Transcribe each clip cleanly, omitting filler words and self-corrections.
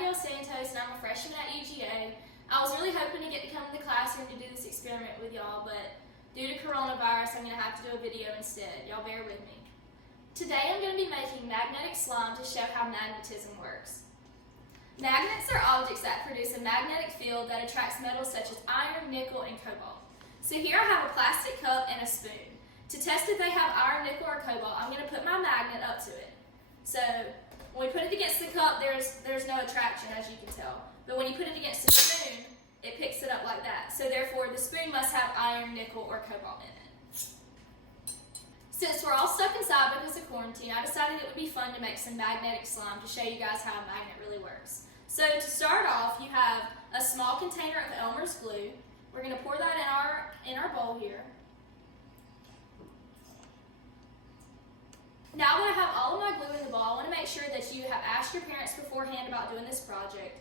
Abigail Santos, and I'm a freshman at UGA. I was really hoping to get to come to the classroom to do this experiment with y'all, but due to coronavirus, I'm going to have to do a video instead. Y'all bear with me. Today I'm going to be making magnetic slime to show how magnetism works. Magnets are objects that produce a magnetic field that attracts metals such as iron, nickel, and cobalt. So here I have a plastic cup and a spoon. To test if they have iron, nickel, or cobalt, I'm going to put my magnet up to it. So when we put it against the cup, there's no attraction, as you can tell. But when you put it against the spoon, it picks it up like that. So therefore, the spoon must have iron, nickel, or cobalt in it. Since we're all stuck inside because of quarantine, I decided it would be fun to make some magnetic slime to show you guys how a magnet really works. So to start off, you have a small container of Elmer's glue. We're going to pour that in our bowl here. Now that I have all of my glue in the bowl, I want to make sure that you have asked your parents beforehand about doing this project.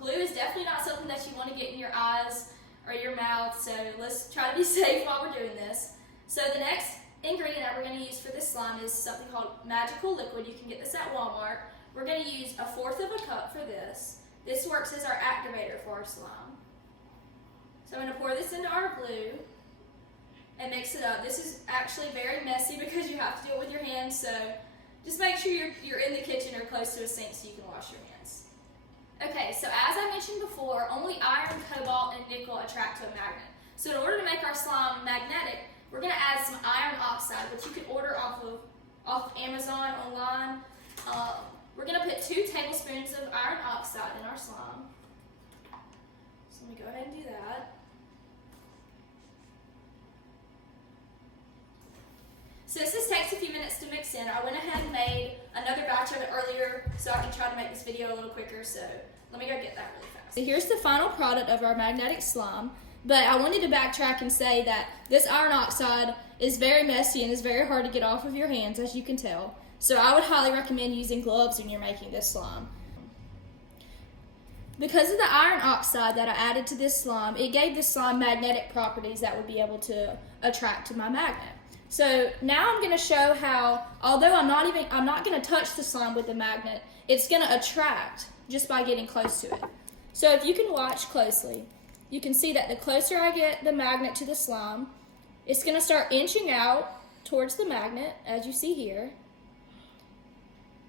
Glue is definitely not something that you want to get in your eyes or your mouth, so let's try to be safe while we're doing this. So the next ingredient that we're going to use for this slime is something called magical liquid. You can get this at Walmart. We're going to use 1/4 of a cup for this. This works as our activator for our slime. So I'm going to pour this into our glue and mix it up. This is actually very messy because you have to do it with your hands, so just make sure you're in the kitchen or close to a sink so you can wash your hands. Okay, so as I mentioned before, only iron, cobalt, and nickel attract to a magnet. So in order to make our slime magnetic, we're going to add some iron oxide, which you can order off of Amazon online. We're going to put 2 tablespoons of iron oxide in our slime. So let me go ahead and do that. Since this takes a few minutes to mix in, I went ahead and made another batch of it earlier so I can try to make this video a little quicker, so let me go get that really fast. So here's the final product of our magnetic slime, but I wanted to backtrack and say that this iron oxide is very messy and is very hard to get off of your hands, as you can tell, so I would highly recommend using gloves when you're making this slime. Because of the iron oxide that I added to this slime, it gave this slime magnetic properties that would be able to attract to my magnet. So now I'm going to show how, although I'm not going to touch the slime with the magnet, it's going to attract just by getting close to it. So if you can watch closely, you can see that the closer I get the magnet to the slime, it's going to start inching out towards the magnet, as you see here.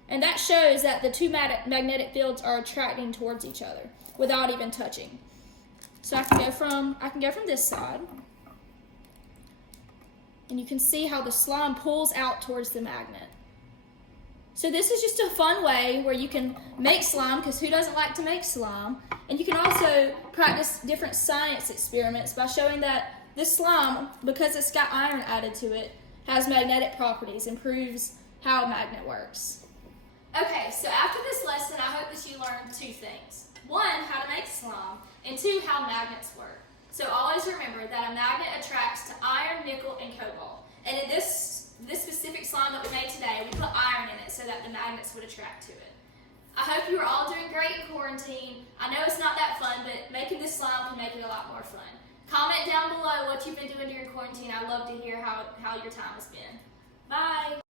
And that shows that the 2 magnetic fields are attracting towards each other without even touching. So I can go from this side. And you can see how the slime pulls out towards the magnet. So this is just a fun way where you can make slime, because who doesn't like to make slime? And you can also practice different science experiments by showing that this slime, because it's got iron added to it, has magnetic properties and proves how a magnet works. Okay, so after this lesson, I hope that you learned 2 things. 1, how to make slime, and 2, how magnets work. So always remember that a magnet attracts to iron, nickel, and cobalt. And in this specific slime that we made today, we put iron in it so that the magnets would attract to it. I hope you are all doing great in quarantine. I know it's not that fun, but making this slime can make it a lot more fun. Comment down below what you've been doing during quarantine. I'd love to hear how your time has been. Bye!